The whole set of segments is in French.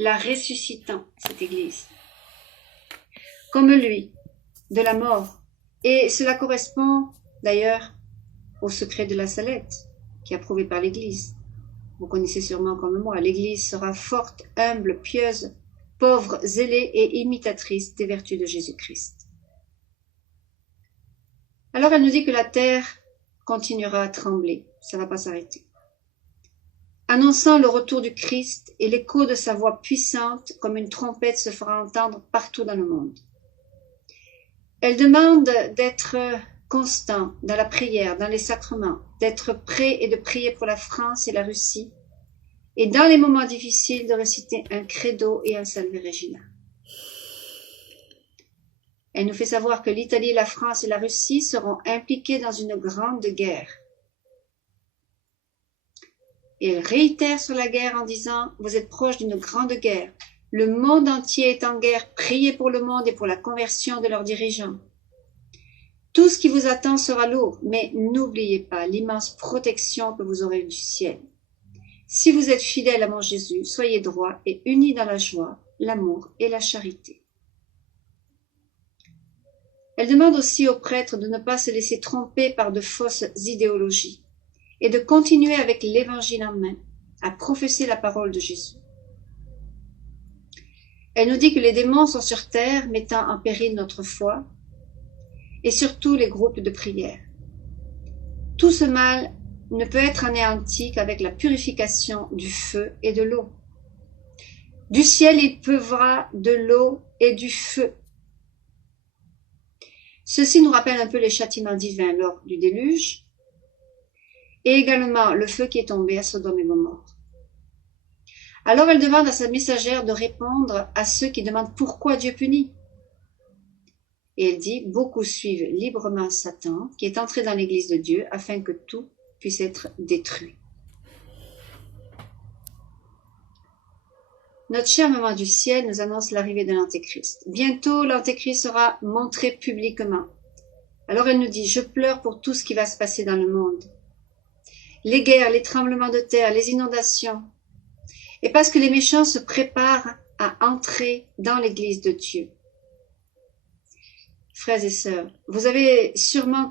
la ressuscitant, cette Église. Comme lui, de la mort. Et cela correspond d'ailleurs au secret de la Salette, qui est approuvé par l'Église. Vous connaissez sûrement comme moi, l'Église sera forte, humble, pieuse, pauvre, zélée et imitatrice des vertus de Jésus-Christ. Alors elle nous dit que la terre continuera à trembler, ça ne va pas s'arrêter. Annonçant le retour du Christ et l'écho de sa voix puissante comme une trompette se fera entendre partout dans le monde. Elle demande d'être constant dans la prière, dans les sacrements, d'être prêt et de prier pour la France et la Russie, et dans les moments difficiles de réciter un credo et un Salve Regina. Elle nous fait savoir que l'Italie, la France et la Russie seront impliquées dans une grande guerre. Et elle réitère sur la guerre en disant « Vous êtes proche d'une grande guerre. Le monde entier est en guerre. Priez pour le monde et pour la conversion de leurs dirigeants. Tout ce qui vous attend sera lourd, mais n'oubliez pas l'immense protection que vous aurez du ciel. Si vous êtes fidèles à mon Jésus, soyez droits et unis dans la joie, l'amour et la charité. » Elle demande aussi aux prêtres de ne pas se laisser tromper par de fausses idéologies et de continuer avec l'évangile en main à professer la parole de Jésus. Elle nous dit que les démons sont sur terre, mettant en péril notre foi, et surtout les groupes de prière. Tout ce mal ne peut être anéanti qu'avec la purification du feu et de l'eau. Du ciel il pleuvra de l'eau et du feu. Ceci nous rappelle un peu les châtiments divins lors du déluge, et également le feu qui est tombé à Sodome et Gomorrhe. Alors elle demande à sa messagère de répondre à ceux qui demandent pourquoi Dieu punit. Et elle dit, beaucoup suivent librement Satan, qui est entré dans l'église de Dieu, afin que tout puisse être détruit. Notre chère maman du ciel nous annonce l'arrivée de l'Antéchrist. Bientôt, l'Antéchrist sera montré publiquement. Alors elle nous dit, je pleure pour tout ce qui va se passer dans le monde. Les guerres, les tremblements de terre, les inondations. Et parce que les méchants se préparent à entrer dans l'église de Dieu. Frères et sœurs, vous avez sûrement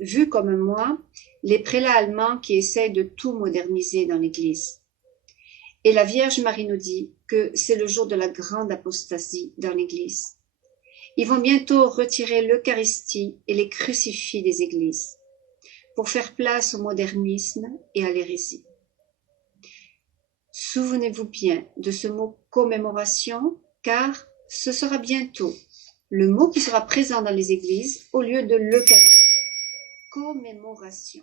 vu comme moi les prélats allemands qui essayent de tout moderniser dans l'église. Et la Vierge Marie nous dit que c'est le jour de la grande apostasie dans l'église. Ils vont bientôt retirer l'Eucharistie et les crucifix des églises pour faire place au modernisme et à l'hérésie. Souvenez-vous bien de ce mot commémoration, car ce sera bientôt le mot qui sera présent dans les églises au lieu de l'Eucharistie. Commémoration.